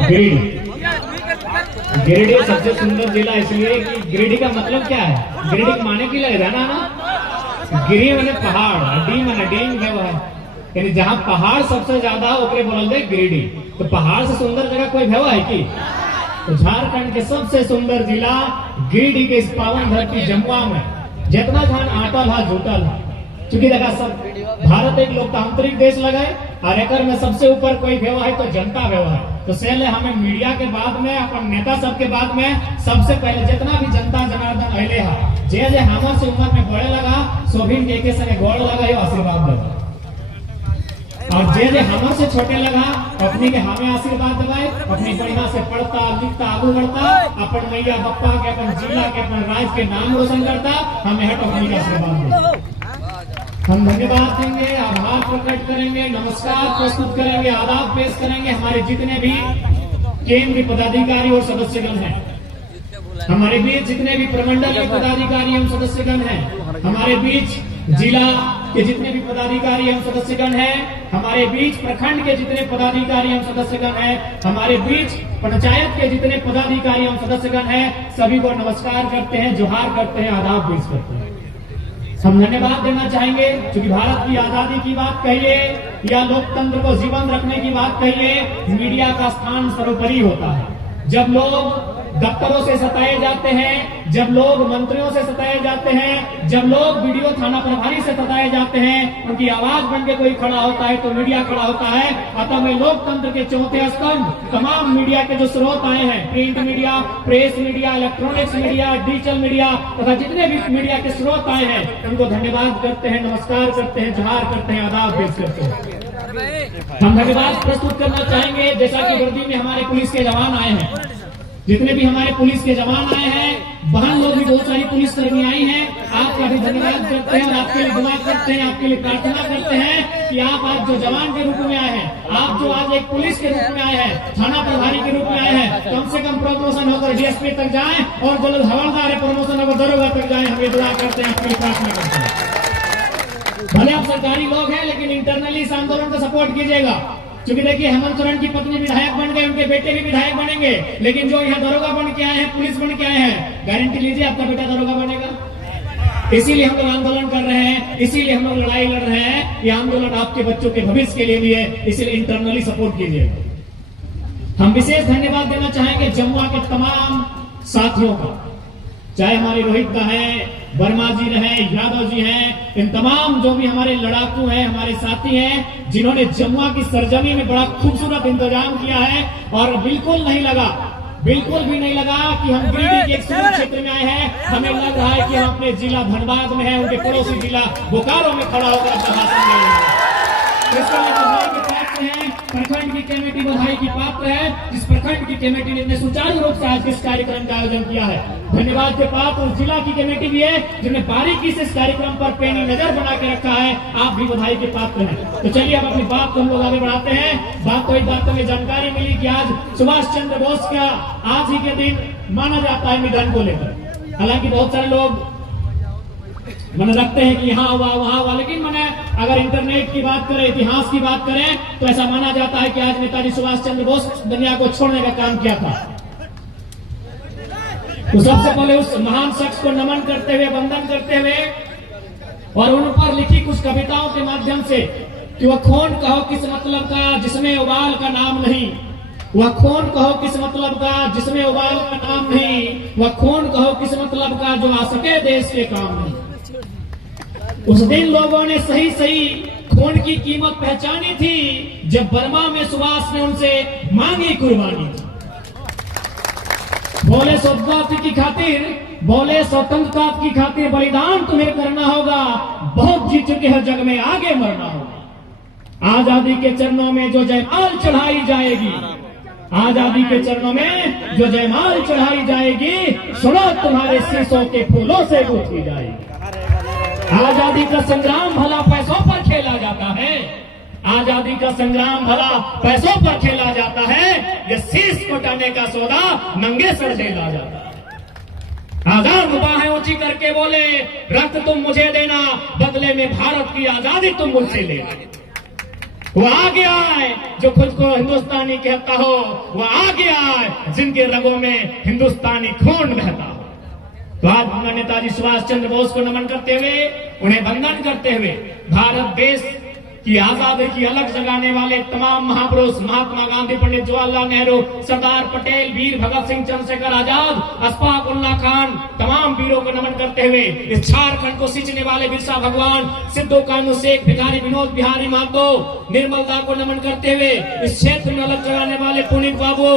गिरिडीह। गिरिडीह सबसे सुंदर जिला इसलिए कि गिरिडीह का मतलब क्या है, गिरिडीह माने की लगे जाना ना, गिरी माने पहाड़, डी माने डींग है वह, यानी जहाँ पहाड़ सबसे ज्यादा ओकरे बोलल जाए गिरिडीह। तो पहाड़ से सुंदर जगह कोई भेवा है की? तो झारखंड के सबसे सुंदर जिला गिरिडीह के इस पावन धरती जमुआ में जितना धान आटल है जुटल है, चूंकि देखा सब भारत एक लोकतांत्रिक देश लगे और एक में सबसे ऊपर कोई भेवा है तो जनता भेवा है। तो सेले हमें मीडिया के बाद में अपन नेता सब के बाद में सबसे पहले जितना भी जनता जनार्दन अले है जे हमर से उम्र में बढ़े लगा सोभिन के संगे गोड़ लगा यो आशीर्वाद दे, और जे हमर से छोटे लगा अपनी के हमें आशीर्वाद दबाए, अपनी बढ़िया से पढ़ता लिखता आगू बढ़ता, अपन मैया बप्पा के अपन जिला के अपन राज्य के नाम रोशन करता, हमें हट अपनी का आशीर्वाद दे। हम धन्यवाद देंगे, आभार प्रकट करेंगे, नमस्कार प्रस्तुत करेंगे, आदाब पेश करेंगे हमारे जितने भी केंद्रीय पदाधिकारी और सदस्यगण हैं, हमारे बीच जितने भी प्रमंडलीय पदाधिकारी एवं सदस्यगण हैं, हमारे बीच जिला के जितने भी पदाधिकारी एवं सदस्यगण हैं, हमारे बीच प्रखंड के जितने पदाधिकारी एवं सदस्यगण हैं, हमारे बीच पंचायत के जितने पदाधिकारी एवं सदस्यगण हैं, सभी को नमस्कार करते हैं, जोहार करते हैं, आदाब पेश करते हैं। हम धन्यवाद देना चाहेंगे क्योंकि भारत की आजादी की बात कहिए या लोकतंत्र को जीवन रखने की बात कहिए, मीडिया का स्थान सर्वोपरि होता है। जब लोग दफ्तरों से सताए जाते हैं, जब लोग मंत्रियों से सताए जाते हैं, जब लोग वीडियो थाना प्रभारी से सताए जाते हैं, उनकी आवाज बन के कोई खड़ा होता है तो मीडिया खड़ा होता है। अतः मैं लोकतंत्र के चौथे स्तंभ तमाम मीडिया के जो स्रोत आए हैं, print media, press media, electronics media, digital media तथा जितने भी मीडिया के स्रोत आए हैं, उनको धन्यवाद करते हैं, नमस्कार करते हैं, जोहार करते हैं, आदाब पेश करते हैं। हम धन्यवाद प्रस्तुत करना चाहेंगे जैसा कि वर्दी में हमारे पुलिस के जवान आए हैं, जितने भी हमारे पुलिस के जवान आए हैं, बहन लोग भी बहुत सारी पुलिस कर्मी आई हैं, आपका भी धन्यवाद करते हैं और आपके लिए दुआ करते हैं, आपके लिए प्रार्थना करते हैं कि आप आज जो जवान के रूप में आए हैं, आप जो आज एक पुलिस के रूप में आए हैं, थाना प्रभारी के रूप में आए हैं, कम से कम प्रमोशन होकर डीएसपी तक जाएं और जो लोग हवलदार है प्रमोशन होकर दरोगा तक जाएं। हम ये दुआ करते हैं, आपके लिए प्रार्थना करते हैं। भले आप सरकारी लोग हैं लेकिन इंटरनली इस आंदोलन को सपोर्ट कीजिएगा, क्योंकि देखिए हेमंत सोरेन की पत्नी विधायक बन गए, उनके बेटे भी विधायक बनेंगे, लेकिन जो यहाँ दरोगा बन के आए हैं, पुलिस बन के आए हैं, गारंटी लीजिए आपका बेटा दरोगा बनेगा। इसीलिए हम लोग आंदोलन कर रहे हैं, इसीलिए हम लोग लड़ाई लड़ रहे हैं। ये आंदोलन आपके बच्चों के भविष्य के लिए भी है, इसलिए इंटरनली सपोर्ट कीजिए। हम विशेष धन्यवाद देना चाहेंगे जमुआ के तमाम साथियों का, चाहे हमारे रोहित का है, वर्मा जी रहे, यादव जी हैं, इन तमाम जो भी हमारे लड़ाकू हैं, हमारे साथी हैं, जिन्होंने जमुआ की सरजमी में बड़ा खूबसूरत इंतजाम किया है। और बिल्कुल नहीं लगा, बिल्कुल भी नहीं लगा कि हम गिरिडीह के एक सुंदर क्षेत्र में आए हैं। हमें लग रहा है कि हम अपने जिला धनबाद में हैं, उनके पड़ोसी जिला बोकारो में खड़ा होकर अपना भाषण दे रहे हैं। प्रखंड की कमेटी बधाई की पात्र है, जिस प्रखंड की कमेटी ने इतने सुचारू रूप से आज इस कार्यक्रम का आयोजन किया है। धन्यवाद के पात्र उस जिला की कमेटी भी है जिन्होंने बारीकी से इस कार्यक्रम पर पैनी नजर बना के रखा है। आप भी बधाई के पात्र हैं। तो चलिए अब अपनी बात को हम लोग आगे बढ़ाते हैं। बात तो इस बात में जानकारी मिली कि आज सुभाष चंद्र बोस का आज ही के दिन माना जाता है निधन को लेकर। हालांकि बहुत सारे लोग मैंने रखते हैं कि यहाँ हुआ वहां हुआ, लेकिन मैंने अगर इंटरनेट की बात करें, इतिहास की बात करें तो ऐसा माना जाता है कि आज नेताजी सुभाष चंद्र बोस दुनिया को छोड़ने का काम किया था। तो सबसे पहले उस महान शख्स को नमन करते हुए, वंदन करते हुए और उन पर लिखी कुछ कविताओं के माध्यम से कि वह खून कहो किस मतलब का जिसमें उबाल का नाम नहीं, वह खून कहो किस मतलब का जिसमें उबाल का नाम नहीं, वह खून कहो किस मतलब का जो आ सके देश के काम नहीं। उस दिन लोगों ने सही सही खून की कीमत पहचानी थी जब बर्मा में सुभाष ने उनसे मांगी कुर्बानी थी। बोले स्वतंत्रता की खातिर, बोले स्वतंत्रता की खातिर बलिदान तुम्हें करना होगा, बहुत जीत चुके हैं जग में आगे मरना होगा। आजादी के चरणों में जो जयमाल चढ़ाई जाएगी, आजादी के चरणों में जो जयमाल चढ़ाई जाएगी, सुनो तुम्हारे शीशों के फूलों से गूंथी जाएगी। आजादी का संग्राम भला पैसों पर खेला जाता है, आजादी का संग्राम भला पैसों पर खेला जाता है, ये शीश कटाने का सौदा नंगे सर झेला जाता है। आजाद बाहें ऊंची करके बोले रक्त तुम मुझे देना, बदले में भारत की आजादी तुम मुझसे लेना। वो आगे आए जो खुद को हिंदुस्तानी कहता हो, वो आगे आए जिनके रगों में हिंदुस्तानी खून बहता हो। तो आज हम नेताजी सुभाष चंद्र बोस को नमन करते हुए, उन्हें वंदन करते हुए, भारत देश की आजादी की अलग जगाने वाले तमाम महापुरुष महात्मा गांधी, पंडित जवाहरलाल नेहरू, सरदार पटेल, वीर भगत सिंह, चंद्रशेखर आजाद, अशफाक उल्लाह खान, तमाम वीरों को नमन करते हुए, इस झारखंड को सींचने वाले बिरसा भगवान, सिद्धू कानू शेख, भिखारी विनोद बिहारी महतो, निर्मल दा को नमन करते हुए, इस क्षेत्र में अलग जगाने वाले पुनीत बाबू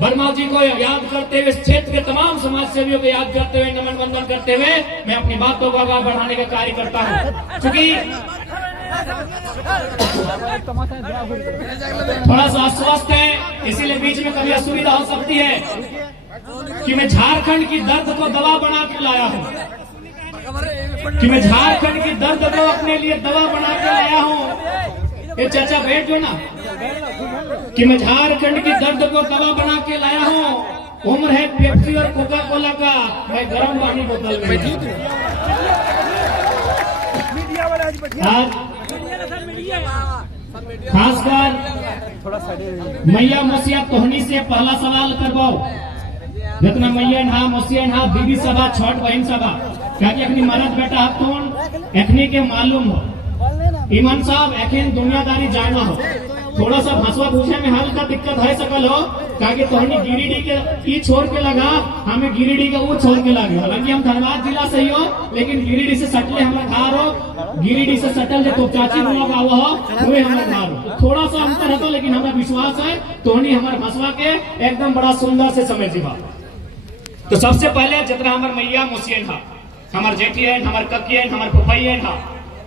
वर्मा जी को याद करते हुए, इस क्षेत्र के तमाम समाज सेवियों को याद करते हुए, नमन वंदन करते हुए मैं अपनी बातों को आगे बढ़ाने का कार्य करता हूँ। क्योंकि थोड़ा सा अस्वस्थ है, इसीलिए बीच में कभी असुविधा हो सकती है कि मैं झारखंड की दर्द को दवा बना के लाया हूँ, कि मैं झारखंड की दर्द को अपने लिए दवा बना के लाया हूँ। ये चाचा बैठ जो ना, कि मैं झारखंड की दर्द को दवा बना के लाया हूँ। उम्र है पेप्सी और कोका कोला का, मैं गर्म पानी बोतल में। आज खासकर मैया मोसिया तोहनी से पहला सवाल करवाओ, जितना मैया नहा मोसिया नहा बीबी सभा छोट बहन सभा क्या अखनी मरद बेटा हथोन एखनी के मालूम हो ईमान साहब एखन दुनियादारी जाना हो। थोड़ा सा भाषा पूछे में हल्का दिक्कत है सकल हो, ताकि तोहनी गिरिडीह के ई छोड़ के लगा, हमें गिरिडीह के वो छोड़ के लगे। हालांकि हम धनबाद जिला से ही हो, लेकिन गिरिडीह से सटले हमारा घर हो, गिरिडीह से सटल जो तो चाची लोग आओ हो वो हमारे घर हो। थोड़ा सा अंतर है तो, लेकिन हमारा विश्वास है तोहनी हमारे भाषा के एकदम बड़ा सुंदर से समय जीवा। तो सबसे पहले जितना हमारे मैया मुसियन हा, हमारे जेठियन, हमारे ककियन, हमारे फुफैयन हा,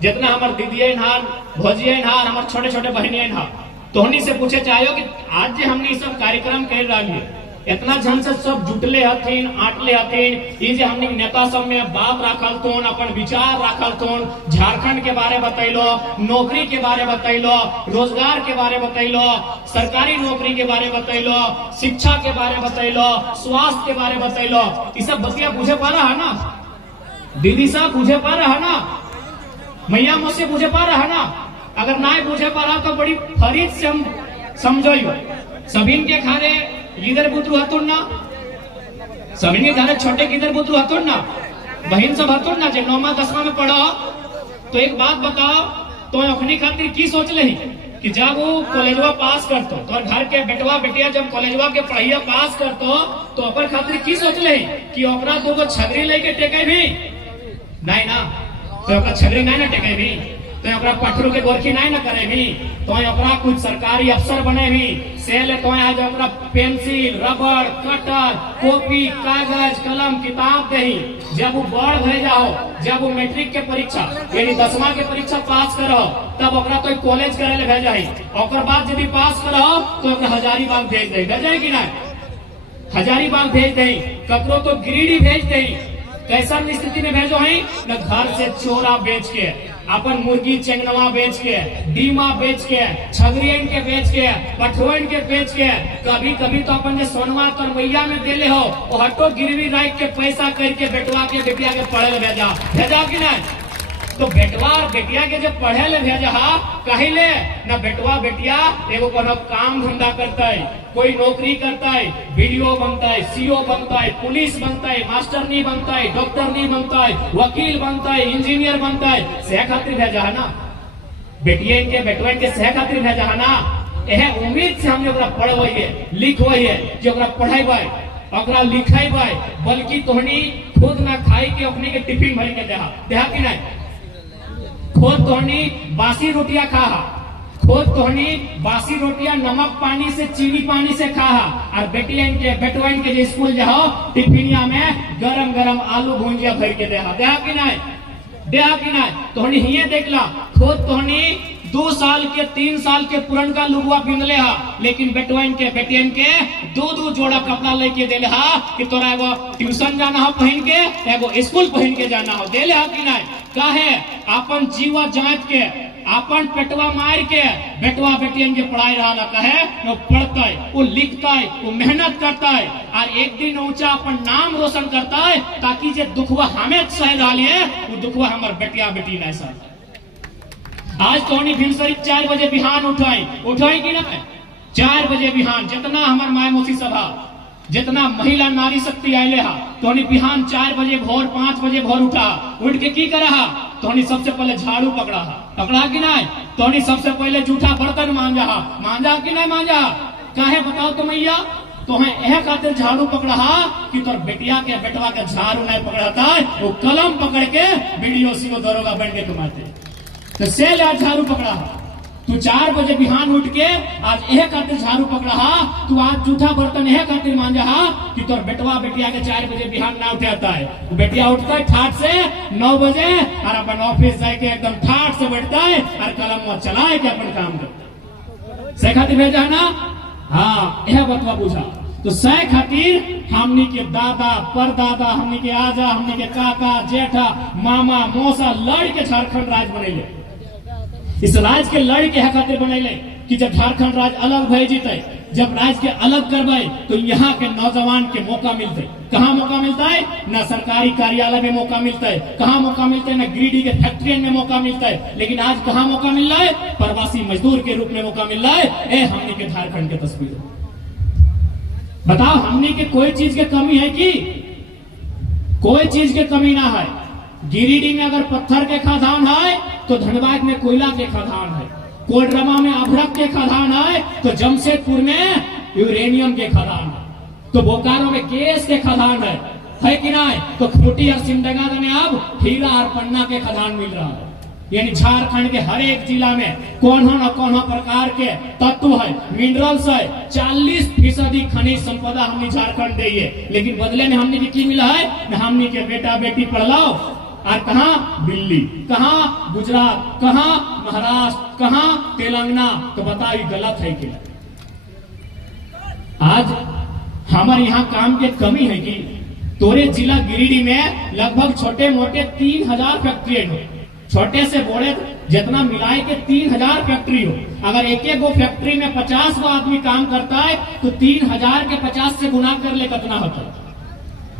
जितना हमारे दीदियन हा, भौजियन हा, हमारे छोटे छोटे बहनियन हा, तोहनी से पूछे चाहो कि आज जे हमने सब कार्यक्रम कर रही है, इतना जन से सब जुटले हथिन, आटले हथिन, ये जे हमने नेता सब में बात रखल तोन, अपन विचार रखल तोन, झारखंड के बारे बतैलो, नौकरी के बारे बतैलो, रोजगार के बारे बतैलो, सरकारी नौकरी के बारे बतैलो, शिक्षा के बारे बतैलो, स्वास्थ्य के बारे बतैलो, ये सब बतिया पूछे पा रहा है ना? दीदी साहब पूछे पा रहा है ना? मैया मुझसे पूछे पा रहा है ना? अगर ना पूछे पा रहा तो बड़ी फरीद से हम समझो, सभी के खाने गिदर बुतरू हतुन ना, सभी के खाने छोटे गिदर बुतरू हतुन ना, बहन सब हतुन ना, जब 9वीं 10वीं में पढ़ो तो एक बात बताओ, तो अपनी खातिर की सोच ले कि जब वो कॉलेजवा पास करतो, तो घर के बेटवा बेटिया जब कॉलेजवा के पढ़ाइया पास करतो तो अपन खातिर की सोच ले कि ओकरा दो छगरी लेके टेके भी नहीं ना, तो ओकरा छगरी नहीं ना टेके भी, तो ओकरा पटरू के गोरखी नहीं ना करे भी, तो ओकरा कुछ सरकारी अफसर बने भी, सेल तो आज ओकरा पेंसिल, रबड़, कटर, कॉपी, कागज, कलम, किताब दही। जब वो बड़ भे जाओ, जब वो मैट्रिक के परीक्षा यानी 10वीं के परीक्षा पास करो, तब ओकरा तो कॉलेज करे ले भेजा ही, और बाद यदि पास करो तो ओकरा हजारीबाग भेज दे, भेजे कि नहीं? हजारीबाग भेज दे, ककरो तो गिरिडीह भेज दे। कैसा स्थिति में भेजो है न, घर से चोरा बेच के, अपन मुर्गी चेंगनवा बेच के, डीमा बेच के, छगरियन के बेच के, पठुअन के बेच के, कभी कभी तो अपन सोनवा कर मैया में देले हो, वो हटो गिरवी रख के पैसा करके बेटवा के बेटिया के पढ़े ले भेजा, भेजा कि नहीं? तो बेटवा और बेटिया के जब पढ़े ले भेजा कहिले न, बेटवा बेटिया एगो कोनो काम धंधा करता है, कोई नौकरी करता है, वीडियो बनता है, सीओ बनता है, पुलिस बनता है, मास्टर नहीं बनता है, डॉक्टर नहीं बनता है, वकील बनता है, इंजीनियर बनता है, सह खातिर भेजा है ना, बेटिया के बेटवा के सह खातिर भेजा है ना। यह उम्मीद से हमने ओकरा पढ़वाइए लिखवाइए, जो ओकरा पढ़ाई ओकरा लिखाई, बल्कि तोहनी खुद ना खाई के अपने के टिफिन भर के देहा कि नहीं? खुद तोहनी बासी रोटियां खा, खुद तोहनी बासी रोटियां नमक पानी से चीनी पानी से खा, और बेटियन के बेटवाइन के जो स्कूल जाओ टिफिनिया में गरम गरम आलू भुंजिया भर के देहा कि नहीं? देहा कि नहीं? तोहनी हिये देखला, खुद तोहनी 2 साल के 3 साल के पुरन का लुगवा पिंधले हा, लेकिन बेटवाइन के बेटियन के 2 जोड़ा कपड़ा लेके देले हा कि तोरा एगो ट्यूशन जाना हो पहन के, एगो स्कूल पहन के जाना हो, देले हा कि नहीं? काहे अपन जीवा जांच के, अपन पेटवा मार के बेटवा बेटियन के पढ़ाई रहा, कहे वो पढ़ता है, वो लिखता है, वो मेहनत करता है, और एक दिन ऊंचा अपन नाम रोशन करता है, ताकि जे दुखवा हमें सह रही है वो दुखवा हमारे बेटिया बेटी नहीं सह। आज तोहनी भिनसरी 4 बजे बिहान उठाई कि ना 4 बजे बिहान जितना हमार माय मोसी सभा जितना महिला नारी शक्ति आये हा तोहनी बिहान 4 बजे भोर 5 बजे भोर उठ के की करा तोहनी सबसे पहले झाड़ू पकड़ा कि नहीं तोहनी सबसे पहले जूठा बर्तन मांजा कि नहीं मांजा काहे बताओ तो मैया तोहे यह खातिर झाड़ू पकड़ा कि तोर बेटिया के बेटवा के झाड़ू नहीं पकड़ाता वो कलम पकड़ के बीडीओ को दरोगा बन के तुम्हारे तो से झाड़ू पकड़ा तू 4 बजे बिहान उठ के आज यह खातिर झाड़ू पकड़ा तू आज जूठा बर्तन यह खातिर मांजा कि तोर बेटवा बेटिया के 4 बजे बिहान ना उठाता है बेटिया उठता है ठाट से 9 बजे और अपन ऑफिस जाके एकदम ठाट से बैठता है और कलम चलाए के अपन काम करता से खातिर भेजा ना हाँ यह बतवा पूछा तो सै खातिर हमनी के दादा परदादा हमनी के आजा हमनी के काका जेठा मामा मौसा लड़ के झारखंड राज्य बनेले इस राज्य के लड़ के खातिर बनेले कि जब झारखंड राज्य अलग भय जीते जब राज्य के अलग करवाए तो यहाँ के नौजवान के मौका मिलते कहाँ मौका मिलता है ना सरकारी कार्यालय में मौका मिलता है कहाँ मौका मिलता है ना गिरिडीह के फैक्ट्री में मौका मिलता है लेकिन आज कहाँ मौका मिल रहा है प्रवासी मजदूर के रूप में मौका मिल रहा है हमने के झारखंड के तस्वीर बताओ हमने के कोई चीज की कमी है कि कोई चीज की कमी ना है गिरिडीह में अगर पत्थर के खदान है तो धनबाद में कोयला के खदान है कोडरमा में अभ्रक के खदान है तो जमशेदपुर में यूरेनियम के खदान है तो बोकारो में गैस के खदान है कि नहीं तो खूंटी और सिमडेगा में अब हीरा और पन्ना के खदान मिल रहा है यानी झारखंड के हर एक जिला में कौन प्रकार के तत्व है मिनरल्स है 40% खनिज संपदा हमने झारखंड दी है लेकिन बदले में हमने की मिला है न हमने के बेटा बेटी पढ़लाओ और कहाँ दिल्ली कहाँ गुजरात कहाँ महाराष्ट्र कहाँ तेलंगाना तो बताओ गलत है कि आज हमारे यहाँ काम की कमी है कि तोरे जिला गिरिडीह में लगभग छोटे मोटे 3000 फैक्ट्री है छोटे से बड़े जितना मिलाए के 3000 फैक्ट्री हो अगर एक गो फैक्ट्री में 50 गो आदमी काम करता है तो 3000 के 50 से गुना कर ले कितना होता है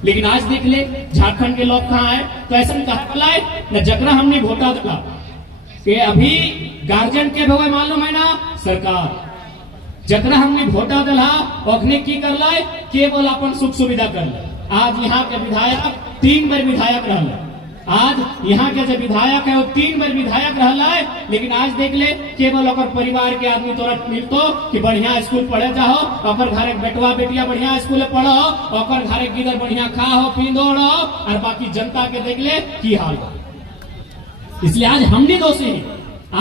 लेकिन आज देख ले झारखंड के लोग कहाँ है तो ऐसा कहा न जकरा हमने वोटा दिला कि अभी गार्जियन के भवे मालूम है ना सरकार जकरा हमने वोटा दिला ओखने की कर लाए केवल अपन सुख सुविधा कर ले आज यहाँ के विधायक 3 बार विधायक रहा आज यहाँ के जो विधायक है वो 3 बार विधायक रहा है लेकिन आज देख ले केवल और परिवार के आदमी तोरा मिलतो कि बढ़िया स्कूल पढ़े जाओ और घरे बेटवा बेटिया बढ़िया स्कूल पढ़ो और घरे गिदर बढ़िया खाओ पींदो और बाकी जनता के देख ले की हाल इसलिए आज हमने दोषी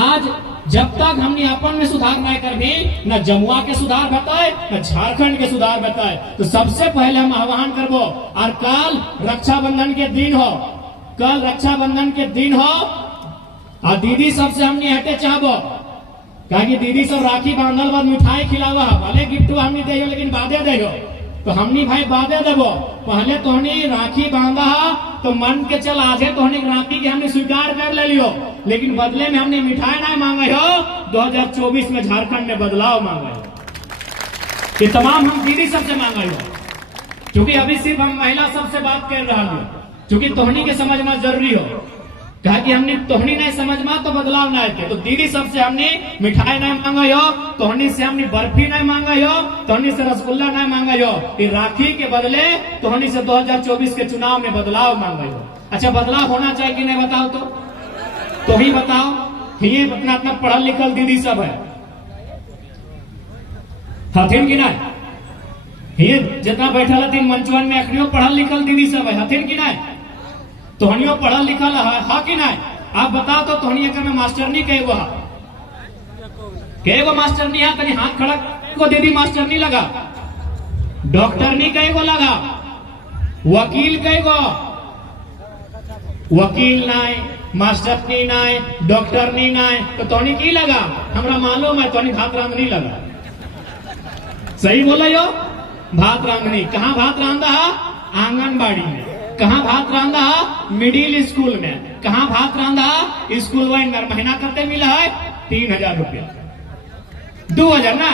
आज जब तक हमने अपन में सुधार नहीं करनी न जमुआ के सुधार बताए न झारखंड के सुधार बताए तो सबसे पहले हम आह्वान करबो और कल रक्षाबंधन के दिन हो कल रक्षाबंधन के दिन हो और दीदी सबसे हमने हटे चाहबो कहा दीदी सब राखी बांधल बाद मिठाई खिलावा भले गिफ्ट हमने दे लेकिन बादे दे तो हमनी भाई बादे देबो पहले तोहनी राखी बांधा तो मन के चल आजे तोहनी राखी के हमने स्वीकार कर ले लियो लेकिन बदले में हमने मिठाई नहीं मांगे हो 2024 में झारखंड में बदलाव मांगे हो ये तमाम हम दीदी सबसे मांगे हो क्योंकि अभी सिर्फ हम महिला सबसे बात कर रहा हूँ क्योंकि तोहनी के समझना जरूरी हो कहा कि हमने तोहनी नहीं समझना तो बदलाव ना आते तो दीदी सबसे हमने मिठाई नहीं मांगा हो तोहनी से हमने बर्फी नहीं मांगा हो तोहनी से रसगुल्ला नहीं मांगा हो फिर राखी के बदले तोहनी से 2024 के चुनाव में बदलाव मांगा हो अच्छा बदलाव होना चाहिए कि नहीं बताओ तो ही बताओ ये अपना अपना पढ़ल लिखल दीदी सब है हथिन की नहीं ये जितना बैठल हथिन मंचवन में अखनियों पढ़ल लिखल दीदी सब है हथिन की नहीं तोहनियों पढ़ल लिखल है कि नहीं आप बताओ तो तोहनी में मास्टरनी कई मास्टरनी है तनी हाथ खड़ा को दीदी मास्टरनी लगा डॉक्टरनी कई गो लगा वकील कई गो वकील नाय मास्टरनी नाय डॉक्टरनी नाय तो तोहनी की लगा हमरा मालूम है तोहनी भात रांधनी लगा सही बोला यो भात रांधनी कहाँ भात रांधा आंगनबाड़ी में कहाँ भात रांधा मिडिल स्कूल में कहाँ भात रांधा स्कूल वाइन में महीना करते मिला है 3000 रुपया 2000 ना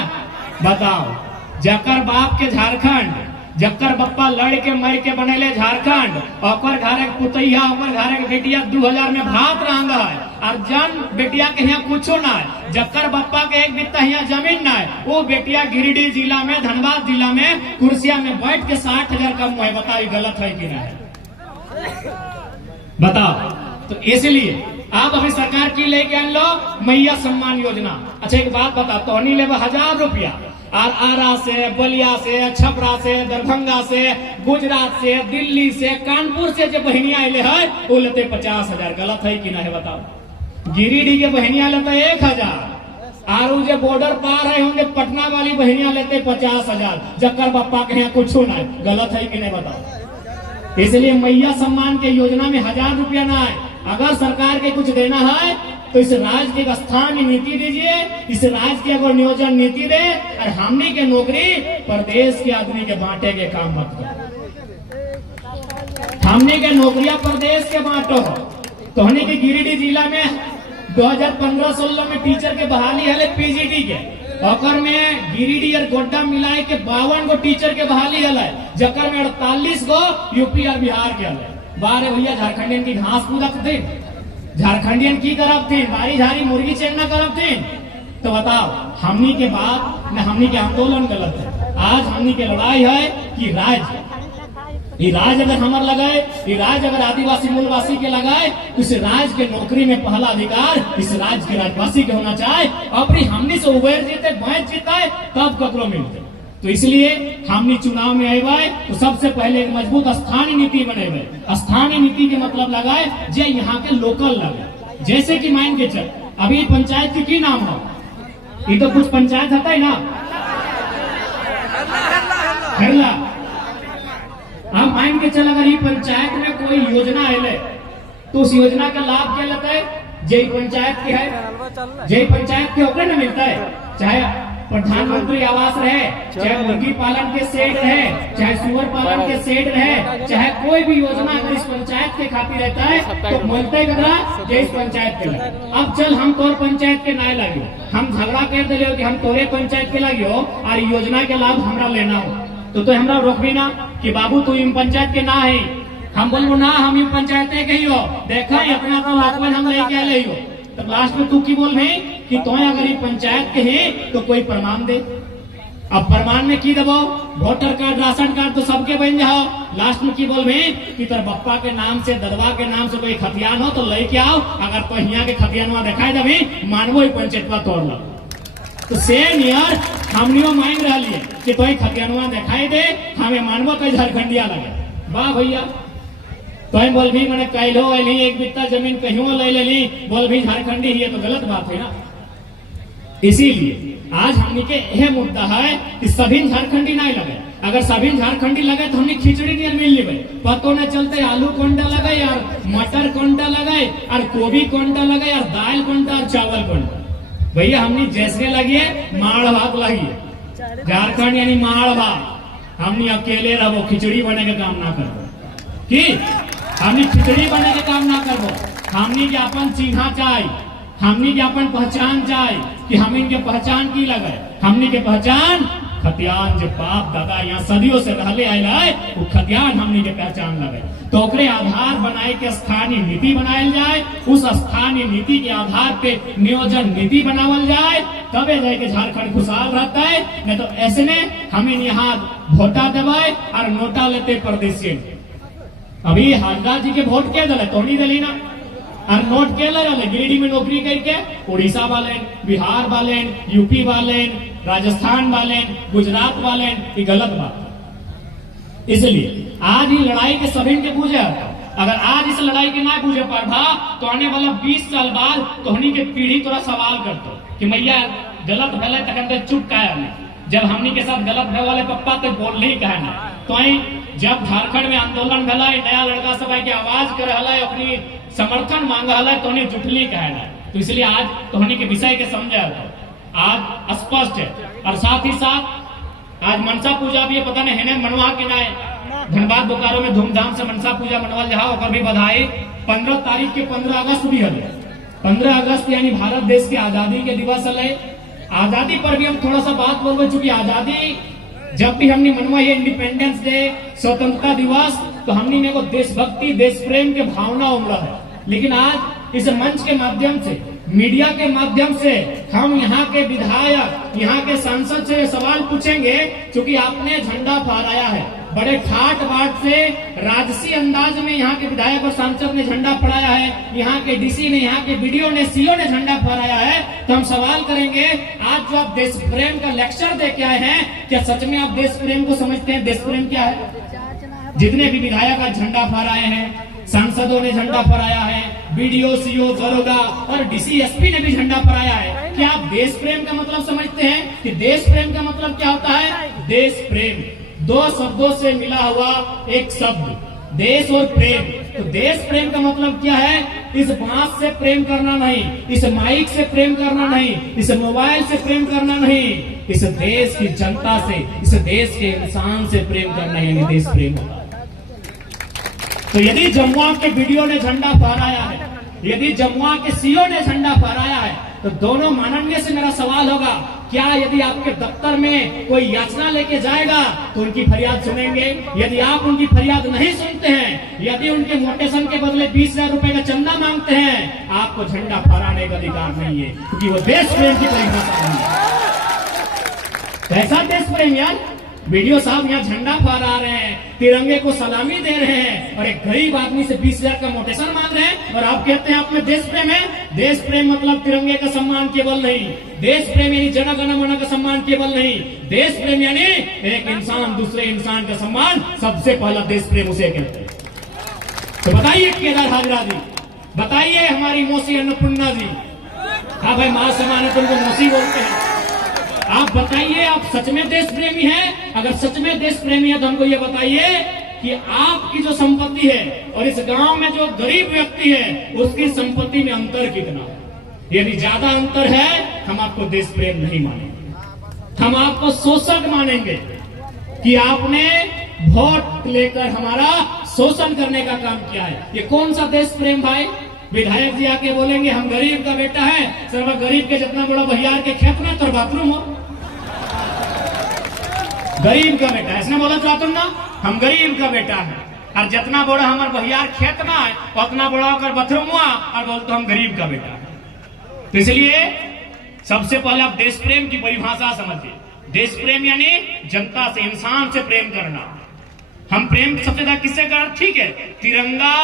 बताओ जकर बाप के झारखंड जक्कर बप्पा लड़ के मर के बनेले झारखंड, और घरे पुतैया और घरे बेटिया 2000 में भात रहा है, और जन बेटिया के यहाँ कुछो ना है। जक्कर बप्पा के एक बित्ता यहाँ जमीन ना है, वो बेटिया गिरिडीह जिला में, धनबाद जिला में कुर्सिया में बैठ के 60,000 कम है। बताइए गलत है कि नहीं? बताओ। तो इसलिए आप अभी सरकार की लेके आन लो मैया सम्मान योजना। अच्छा एक बात बता, तो ले 1000 रुपया, और आरा से, बलिया से, छपरा से, दरभंगा से, गुजरात से, दिल्ली से, कानपुर से जो बहनिया आये है वो लेते 50,000। गलत है कि नहीं? बताओ। गिरिडीह के बहनिया लेते 1000, और जो बॉर्डर पार है होंगे पटना वाली बहनिया लेते 50,000। जक्कर बप्पा के यहाँ कुछ ना है। गलत है कि नहीं? बताओ। इसलिए मैया सम्मान के योजना में 1000 रुपया ना है। अगर सरकार के कुछ देना है तो इस राज्य की एक स्थानीय नीति दीजिए, इस राज्य की अगर नियोजन नीति दे, और हमने के नौकरी प्रदेश के आदमी के बांटे के काम मत करो। हमने के नौकरियां प्रदेश के बांटो। तो हमने के गिरिडीह जिला में 2015-16 में टीचर के बहाली है पीजीटी के, और में गिरिडीह और गोड्डा मिलाए के 52 गो टीचर के बहाली है, जकर में 48 गो यूपी और बिहार के है। बारे भैया झारखंडियन की घास कूदत थे, झारखंडियन की तरफ थे, बारी झारी मुर्गी चेंगना करब थे। तो बताओ, हमनी के बात न हमनी के आंदोलन गलत है। आज हमनी के लड़ाई है कि राज्य अगर हमारे लगाए, ये राज्य अगर आदिवासी मूलवासी के लगाए, तो इस राज्य के नौकरी में पहला अधिकार इस राज्य के राज्यवासी के होना चाहिए। अपनी हमनी से उबेर जीते, मैच जीता तब ककरो मिलते। तो इसलिए हमनी चुनाव में आए तो सबसे पहले एक मजबूत स्थानीय नीति बने। स्थानीय नीति के मतलब लगाए जे यहाँ के लोकल लगे। जैसे कि मान के चल, अभी पंचायत की नाम हो, ये तो कुछ पंचायत होता है ना, हेरला। अब मान के चल, अगर ये पंचायत में कोई योजना है तो उस योजना का लाभ क्या लेता है? जय पंचायत के है, जय पंचायत के होकर न मिलता है। चाहे प्रधानमंत्री आवास रहे, चाहे मुर्गी पालन के सेट रहे, चाहे सुअर पालन के सेट रहे, चाहे कोई भी योजना अगर इस पंचायत के खातिर रहता है तो मिलते कदरा जय इस पंचायत के लगे। अब चल हम तोर पंचायत के ना लगे, हम झगड़ा कर दिले कि हम तोरे पंचायत के लगे हो और योजना के लाभ हमरा लेना हो, तो हमरा रोकबी ना कि बाबू तू इन पंचायत के ना है। हम बोलबो ना, हम इन पंचायत के ही हो, देखा अपना तो लाखवन हम लेके आए हो। तो लास्ट में तू की बोल भाई कि तो अगर ये पंचायत के है तो कोई प्रमाण दे। अब प्रमाण में की दबाओ, वोटर कार्ड, राशन कार्ड तो सबके बन जाओ। लास्ट में की बोल भाई कि तेरे बप्पा के नाम से, ददवा के नाम से कोई खतियान हो तो लेके आओ। अगर पहिया के खतियानवा दिखाई दे मानवो ही पंचायतवा तोड़ लो। तो सेम यार हमनियो मांग रहा है कि तो खतियानवा दिखाई दे, हमें मानवो कई झारखंडिया लगे। वाह भैया, तो बोल भी मैंने कहलो नहीं एक बित्ता जमीन कहीं ले ली, बोल भी झारखंडी ही है, तो गलत बात है ना। इसीलिए आज हमने के यह मुद्दा है कि सभी झारखंडी नहीं लगे। अगर सभी झारखंडी लगे तो हमने खिचड़ी नहीं मिल ली। पतो न चलते आलू कोंटा लगे यार, मटर कोंटा लगे और गोभी कोंटा लगे और दाल कोंटा और चावल कोंटा। भैया हमने जैसे लगी माड़ भात लगी, झारखंड यानी माड़ भात। हमने अकेले रहो, खिचड़ी बने का काम ना करो कि हमने खिचड़ी बने के काम ना करबो। हमनी के अपन चिन्हा चाहिए, हमनी के अपन पहचान चाहिए कि हम इनके पहचान की लगे। हमनी के पहचान खतियान जो बाप दादा यहाँ सदियों से रहले आयल है, वो खतियान हमनी के पहचान लगे। तो ओकरे आधार बनाए के स्थानीय नीति बनायल जाए, उस स्थानीय नीति के आधार पे नियोजन नीति बनावल जाए, तबे जाके झारखंड खुशहाल रहता है। नहीं तो ऐसे में हमें यहाँ वोटा देवे और नोटा लेते परदेशी। अभी हाजरा जी के वोट के दिले तो नहीं दिली ना, और नोट के लगे गिरिडीह में नौकरी करके उड़ीसा वाले, बिहार वाले, यूपी वाले, राजस्थान वाले, गुजरात वाले, ये गलत बात। इसलिए आज ही लड़ाई के सभी के पूछे, अगर आज इस लड़ाई के ना पूछे पड़ता तो आने वाला 20 साल बाद तोहनी के पीढ़ी तोरा सवाल करतो कि मैया गलत भले तक चुप काया नहीं, जब हमनी के साथ गलत भे वाले पप्पा तो बोल नहीं कहना। तो जब झारखंड में आंदोलन भला, नया लड़का सब की आवाज कर अपनी समर्थन मांग तो जुटली कहना। तो इसलिए आज तोहनी के विषय के समझा आज स्पष्ट है। और साथ ही साथ आज मनसा पूजा भी पता नहीं है मनवा के ना धनबाद बोकारो में धूमधाम से मनसा पूजा मनवल जहा, और भी बधाई। 15 तारीख के 15 अगस्त भी है। 15 अगस्त यानी भारत देश के आजादी के दिवस है। आजादी पर भी हम थोड़ा सा बात बोलबे, चूंकि आजादी जब भी हमने मनवाई है इंडिपेंडेंस डे, स्वतंत्रता दिवस, तो हमने को देशभक्ति, देश प्रेम के भावना उमड़ा है। लेकिन आज इस मंच के माध्यम से, मीडिया के माध्यम से हम यहाँ के विधायक, यहाँ के सांसद से सवाल पूछेंगे, क्योंकि आपने झंडा फहराया है बड़े ठाट बाट से, राजसी अंदाज में यहाँ के विधायक और सांसद ने झंडा फहराया है, यहाँ के डीसी ने, यहाँ के बीडीओ ने, सीओ ने झंडा फहराया है। तो हम सवाल करेंगे, आज जो आप देश प्रेम का लेक्चर दे के आए हैं, क्या सच में आप देश प्रेम को समझते हैं? देश प्रेम क्या है? जितने भी विधायक आज झंडा फहराए हैं, सांसदों ने झंडा फहराया है, बीडीओ, सीओ, दरोगा और डीसी, एसपी ने भी झंडा फहराया है। क्या आप देश प्रेम का मतलब समझते हैं कि देश प्रेम का मतलब क्या होता है? देश प्रेम दो शब्दों से मिला हुआ एक शब्द, देश और प्रेम। तो देश प्रेम का मतलब क्या है? इस बांस से प्रेम करना नहीं, इस माइक से प्रेम करना नहीं, इस मोबाइल से प्रेम करना नहीं, इस देश की जनता से, इस देश के इंसान से प्रेम करना ही देश प्रेम होता है। तो यदि जमुआ के बीडीओ ने झंडा फहराया है, यदि जमुआ के सीओ ने झंडा फहराया है, तो दोनों माननीय से मेरा सवाल होगा, क्या यदि आपके दफ्तर में कोई याचना लेके जाएगा तो उनकी फरियाद सुनेंगे? यदि आप उनकी फरियाद नहीं सुनते हैं, यदि उनके मोटेशन के बदले 20,000 रुपए का चंदा मांगते हैं, आपको झंडा फहराने का अधिकार नहीं है, क्योंकि वो देश प्रेम की परिभाषा नहीं है। कैसा देश प्रेम यार? वीडियो साहब यहाँ झंडा फहरा रहे हैं, तिरंगे को सलामी दे रहे हैं, और एक गरीब आदमी से 20,000 का मोटेशन मांग रहे हैं, और आप कहते हैं आप में देश प्रेम है? देश प्रेम मतलब तिरंगे का सम्मान केवल नहीं, देश प्रेम यानी जन गण मन का सम्मान केवल नहीं, देश प्रेम यानी एक इंसान दूसरे इंसान का सम्मान, सबसे पहला देश प्रेम उसे कहते हैं। तो बताइए केदार हाजरा जी, बताइए हमारी मौसी अन्नपूर्णा जी, हाँ भाई मां समान है तो उनको मौसी बोलते हैं, आप बताइए आप सच में देश प्रेमी हैं? अगर सच में देश प्रेमी है तो हमको ये बताइए कि आपकी जो संपत्ति है और इस गांव में जो गरीब व्यक्ति है उसकी संपत्ति में अंतर कितना है? यदि ज्यादा अंतर है, हम आपको देश प्रेम नहीं मानेंगे, हम आपको शोषक मानेंगे कि आपने वोट लेकर हमारा शोषण करने का काम किया है। ये कौन सा देश प्रेम भाई? विधायक जी आके बोलेंगे हम गरीब का बेटा है, सर गरीब के जितना बड़ा बहियार के खेत में तो बाथरूम हो, गरीब का बेटा ऐसा बोला चाहते ना, हम गरीब का बेटा है, और जितना बड़ा हमारे बहियार खेत में है उतना बड़ा होकर बाथरूम हुआ और बोलते हम गरीब का बेटा है। तो इसलिए सबसे पहले आप देश प्रेम की परिभाषा समझिए। देश प्रेम यानी जनता से, इंसान से प्रेम करना। हम प्रेम सबसे ज्यादा किससे कर? ठीक है, तिरंगा,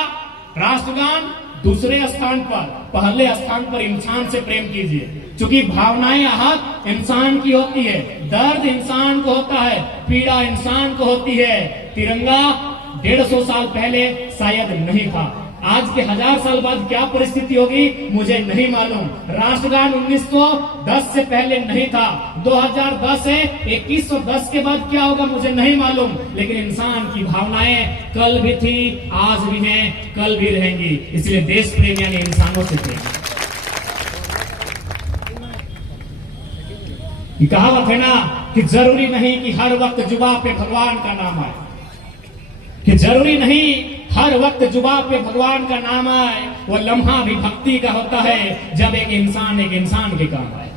राष्ट्रगान दूसरे स्थान पर, पहले स्थान पर इंसान से प्रेम कीजिए, क्योंकि भावनाएं आहत इंसान की होती है, दर्द इंसान को होता है, पीड़ा इंसान को होती है। तिरंगा 150 साल पहले शायद नहीं था, आज के 1000 साल बाद क्या परिस्थिति होगी मुझे नहीं मालूम। राष्ट्रगान 1910 से पहले नहीं था, 2010 से 2110 के बाद क्या होगा मुझे नहीं मालूम, लेकिन इंसान की भावनाएं कल भी थी, आज भी हैं, कल भी रहेंगी। इसलिए देश प्रेम यानी इंसानों से प्रेम। कहावत है ना कि जरूरी नहीं कि हर वक्त जुबा पे भगवान का नाम आए, कि जरूरी नहीं हर वक्त जुबा पे भगवान का नाम आए, वो लम्हा भी भक्ति का होता है जब एक इंसान के काम आए।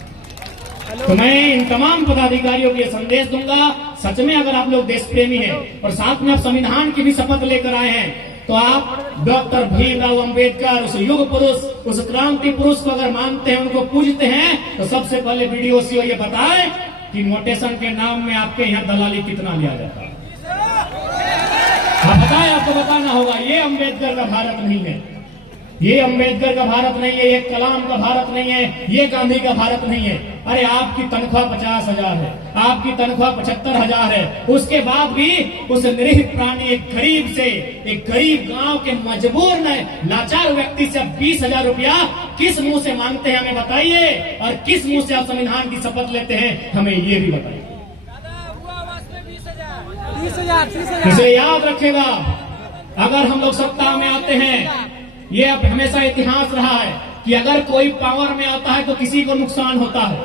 तो मैं इन तमाम पदाधिकारियों को ये संदेश दूंगा, सच में अगर आप लोग देश प्रेमी हैं और साथ में आप संविधान की भी शपथ लेकर आए हैं, तो आप डॉक्टर भीमराव अंबेडकर, उस युग पुरुष, उस क्रांति पुरुष को अगर मानते हैं, उनको पूजते हैं, तो सबसे पहले वीडियो सीओ ये बताए कि मोटेशन के नाम में आपके यहाँ दलाली कितना लिया जाता है। आप बताएं, आपको बताना होगा। ये अंबेडकर का भारत नहीं है, ये अंबेडकर का भारत नहीं है, ये कलाम का भारत नहीं है, ये गांधी का भारत नहीं है। अरे आपकी तनख्वाह 50,000 है, आपकी तनख्वाह 75,000 है, उसके बाद भी उस निरीह प्राणी, एक गरीब से, एक गरीब गांव के मजबूर लाचार व्यक्ति से 20,000 रुपया किस मुंह से मांगते हैं हमें बताइए, और किस मुंह से आप संविधान की शपथ लेते हैं हमें ये भी बताइए। इसे याद रखेगा, अगर हम लोग सत्ता में आते हैं, ये अब हमेशा इतिहास रहा है कि अगर कोई पावर में आता है तो किसी को नुकसान होता है,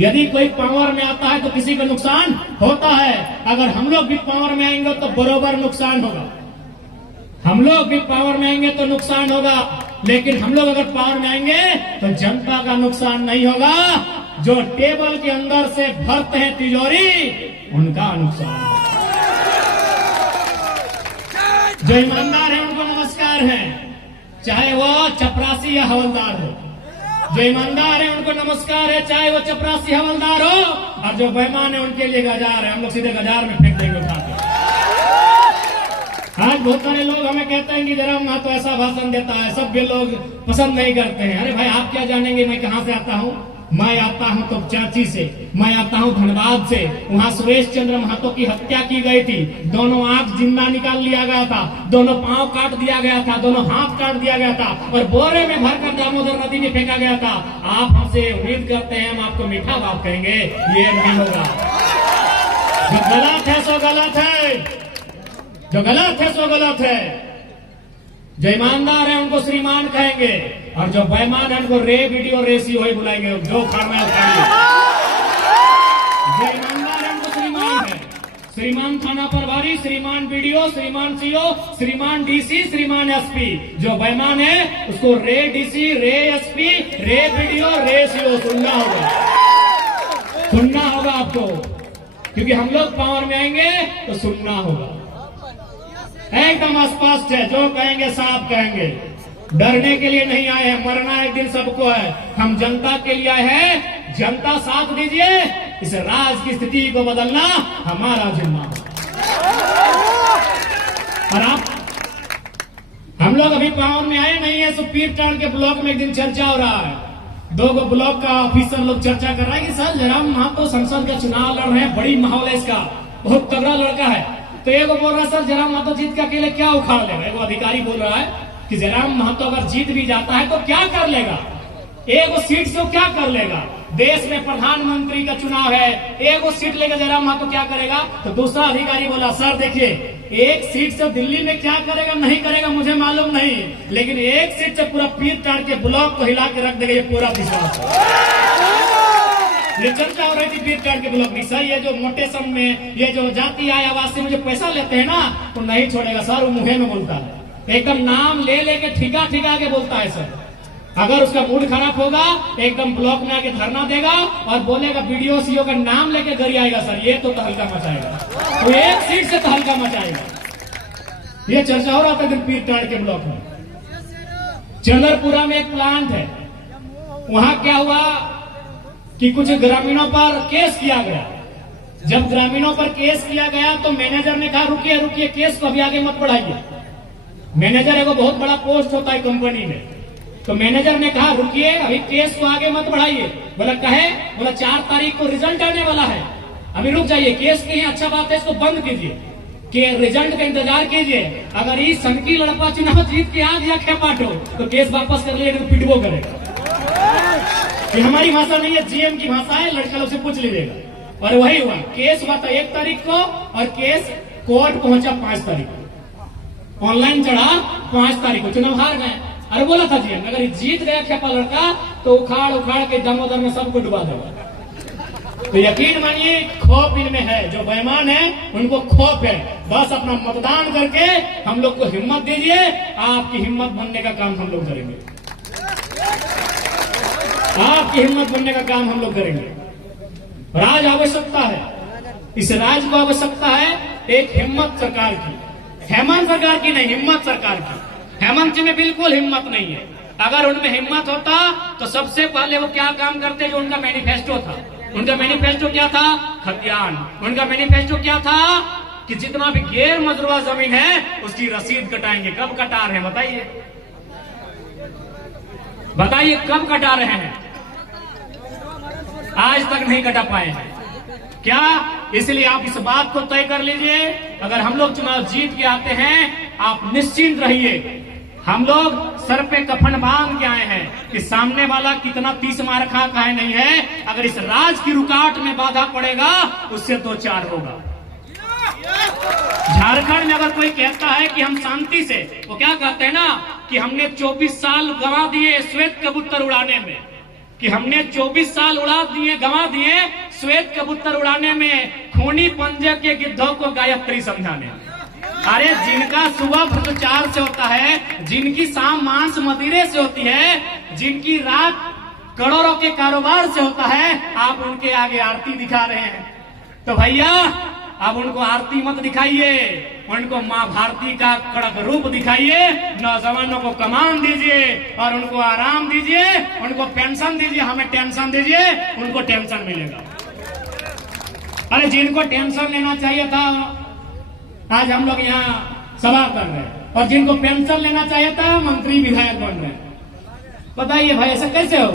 यदि कोई पावर में आता है तो किसी को नुकसान होता है। अगर हम लोग भी पावर में आएंगे तो बराबर नुकसान होगा, हम लोग भी पावर में आएंगे तो नुकसान होगा, लेकिन हम लोग अगर पावर में आएंगे तो जनता का नुकसान नहीं होगा, जो टेबल के अंदर से भरते हैं तिजोरी, उनका नुकसान। जो ईमानदार है उनको नमस्कार है, चाहे वो चपरासी या हवलदार हो। जो ईमानदार है उनको नमस्कार है, चाहे वो चपरासी हवलदार हो। और जो बेईमान है उनके लिए गजार है, हम लोग सीधे गजार में फेंक देंगे उठा के। आज बहुत सारे लोग हमें कहते हैं कि जरा महतो ऐसा भाषण देता है, सब भी लोग पसंद नहीं करते हैं। अरे भाई, आप क्या जानेंगे मैं कहां से आता हूं? मैं आता हूं तो चाची से, मैं आता हूं धनबाद से। वहां सुरेश चंद्र महतो की हत्या की गई थी, दोनों आंख जिंदा निकाल लिया गया था, दोनों पांव काट दिया गया था, दोनों हाथ काट दिया गया था और बोरे में भरकर दामोदर नदी में फेंका गया था। आप हमसे उम्मीद करते हैं हम आपको मीठा बाप कहेंगे, ये नहीं होगा। जो गलत है सो गलत है, जो गलत है सो गलत है। जो ईमानदार है उनको श्रीमान कहेंगे और जो बेईमान है उनको रे वीडियो रेसी वही बुलाएंगे, जो खाना है खाएंगे। जो ईमानदार है उनको श्रीमान है, श्रीमान थाना प्रभारी, श्रीमान वीडियो, श्रीमान सीओ, श्रीमान डीसी, श्रीमान एसपी। जो बेईमान है उसको रे डीसी, रे एसपी, रे वीडियो, रे सीओ सुनना होगा, सुनना होगा आपको, क्योंकि हम लोग पावर में आएंगे तो सुनना होगा। एकदम स्पष्ट है, जो कहेंगे साफ कहेंगे। डरने के लिए नहीं आए हैं, मरना एक दिन सबको है। हम जनता के लिए आए हैं, जनता साथ दीजिए, इस राज की स्थिति को बदलना हमारा जिम्मा है। और आप हम लोग अभी पावर में आए नहीं है, तो पीरटांड के ब्लॉक में एक दिन चर्चा हो रहा है। दो ब्लॉक का ऑफिसर लोग चर्चा कर रहा है कि सर जयराम महतो संसद का चुनाव लड़ रहे हैं, बड़ी माहौल है इसका, बहुत तगड़ा लड़का है। तो एगो बोल रहा है सर जयराम महतो जीत के अकेले क्या उखाड़ लेगा। एगो अधिकारी बोल रहा है कि जयराम महतो अगर जीत भी जाता है तो क्या कर लेगा, एगो सीट से क्या कर लेगा। देश में प्रधानमंत्री का चुनाव है, एगो सीट लेकर जयराम महतो क्या करेगा। तो दूसरा अधिकारी बोला सर देखिए, एक सीट से दिल्ली में क्या करेगा नहीं करेगा मुझे मालूम नहीं, लेकिन एक सीट से पूरा पीरटांड के ब्लॉक को हिला के रख देगा, ये पूरा विश्वास है। ये चर्चा हो रही थी पीरटांड के ब्लॉक में, सर ये जो मोटे सम में ये जो जाति आय आवाज से मुझे पैसा लेते हैं ना, तो नहीं छोड़ेगा सर, वो मुंह में बोलता है, एकदम नाम ले लेके ठिका ठिका के बोलता है सर। अगर उसका मूड खराब होगा एकदम ब्लॉक में आके धरना देगा और बोलेगा वीडियो सीओ का नाम लेके घर आएगा सर, ये तो तहलका मचाएगा, तो एक सीट से तहलका मचाएगा। ये चर्चा हो रहा था पीरटांड के ब्लॉक में। चंद्रपुरा में एक प्लांट है, वहां क्या हुआ कि कुछ ग्रामीणों पर केस किया गया। जब ग्रामीणों पर केस किया गया तो मैनेजर ने कहा रुकिए रुकिए, केस को अभी आगे मत बढ़ाइए। मैनेजर एगो बहुत बड़ा पोस्ट होता है कंपनी में, तो मैनेजर ने कहा रुकिए अभी केस को आगे मत बढ़ाइए। बोला कहे, बोला 4 तारीख को रिजल्ट आने वाला है, अभी रुक जाइए, केस की अच्छा बात है इसको बंद कीजिए, कि रिजल्ट का इंतजार कीजिए। अगर इस सनकी लड़का चुनाव जीत के आ गया खेपाटो तो केस वापस कर लिए, पिटवो करेगा। ये हमारी भाषा नहीं है, जीएम की भाषा है, लड़के लोग से पूछ लीजिएगा। और वही हुआ, केस हुआ था 1 तारीख को और केस कोर्ट पहुंचा 5 तारीख को, ऑनलाइन चढ़ा 5 तारीख को, चुनाव हार गए। अरे बोला था जीएम अगर जीत गया खेपा लड़का तो उखाड़ उखाड़ के दामोदर में सबको डुबा देगा। तो यकीन मानिए खौफ इनमें है, जो बेईमान है उनको खौफ है। बस अपना मतदान करके हम लोग को हिम्मत दीजिए, आपकी हिम्मत बनने का काम हम लोग करेंगे, आपकी हिम्मत बनने का काम हम लोग करेंगे। राज आवश्यकता है, इस राज को आवश्यकता है एक हिम्मत सरकार की, हेमंत सरकार की नहीं, हिम्मत सरकार की। हेमंत जी में बिल्कुल हिम्मत नहीं है। अगर उनमें हिम्मत होता तो सबसे पहले वो क्या काम करते, जो उनका मैनिफेस्टो था। उनका मैनिफेस्टो क्या था? खतियान। उनका मैनिफेस्टो क्या था कि जितना भी गैर मजरूआ जमीन है उसकी रसीद कटाएंगे। कब कटा रहे हैं बताइए, बताइए कब कटा रहे हैं? आज तक नहीं कटा पाए हैं। क्या? इसलिए आप इस बात को तय कर लीजिए, अगर हम लोग चुनाव जीत के आते हैं आप निश्चिंत रहिए, हम लोग सर पे कफन बांध के आए हैं कि सामने वाला कितना 30 मार खा का है नहीं है, अगर इस राज की रुकावट में बाधा पड़ेगा उससे तो 4 होगा। झारखंड में अगर कोई कहता है कि हम शांति से, वो क्या कहते हैं ना कि हमने 24 साल गंवा दिए श्वेत कबूतर उड़ाने में, कि हमने 24 साल गंवा दिए श्वेत कबूतर उड़ाने में, खूनी पंजे के गिद्धों को गायत्री समझाने। अरे जिनका सुबह भ्रष्टाचार से होता है, जिनकी शाम मांस मदिरे से होती है, जिनकी रात करोड़ों के कारोबार से होता है, आप उनके आगे आरती दिखा रहे हैं। तो भैया अब उनको आरती मत दिखाइए, उनको माँ भारती का कड़क रूप दिखाइए, नौजवानों को कमान दीजिए और उनको आराम दीजिए, उनको पेंशन दीजिए, हमें टेंशन दीजिए, उनको टेंशन मिलेगा। अरे जिनको टेंशन लेना चाहिए था आज हम लोग यहाँ सभा कर रहे हैं, और जिनको पेंशन लेना चाहिए था मंत्री विधायक बन रहे हैं। बताइए भाई ऐसा कैसे हो?